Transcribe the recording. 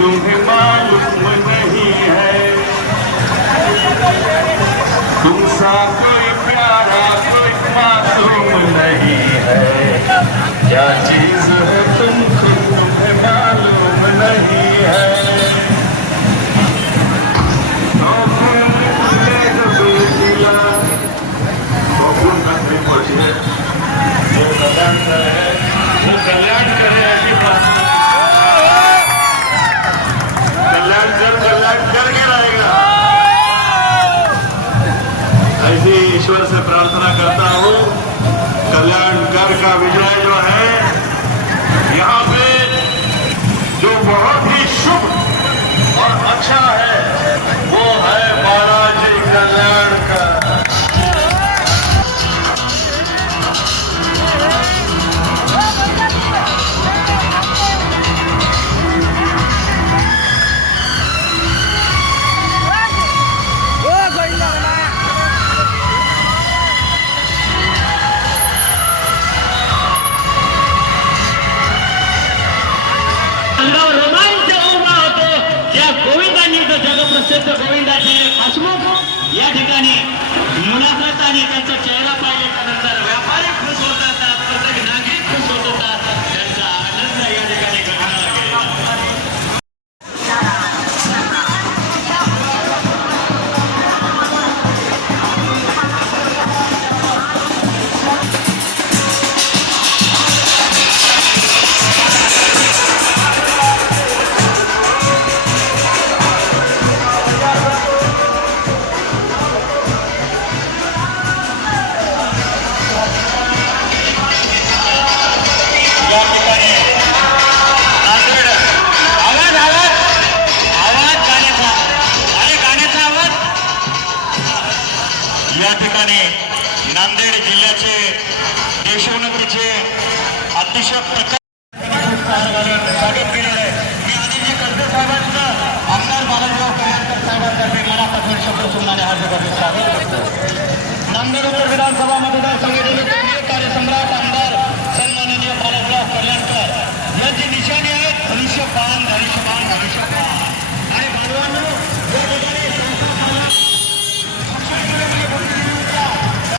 तुम्हें मालूम नहीं है, तुमसा कोई प्यारा कोई मासूम नहीं है, क्या चीज है तुमको तुम्हें मालूम नहीं है। कल्याण करे ऐसी बात, कल्याण करके रहेगा, ऐसी ईश्वर से प्रार्थना करता हूँ। कल्याणकर का विजय जो है यहाँ पे जो बहुत ही शुभ और अच्छा है वो है बालाजी कल्याणकर। जगप्रसिद्ध गोविंदाचे हसमुख या ठिकाणी मुलाखत आणि त्यांचा चेहरा पाहिल्यानंतर व्यापारी खुश होत असतात, प्रत्येक नागरिक खुश होत होतात, त्यांचा आनंद या ठिकाणी गगनाला गेला। या ठिकाणी नांदेड जिल्ह्याचे देशोन्नतीचे अतिशय स्वागत केले आहे। मी आदित्य करते साहेबांचं आमदार बालाजीराव कल्याणकर साहेबांतर्फे मनापासून शब्द सुनाने हार्दिक स्वागत करतो। नांदेड उत्तर विधानसभा मतदारसंघ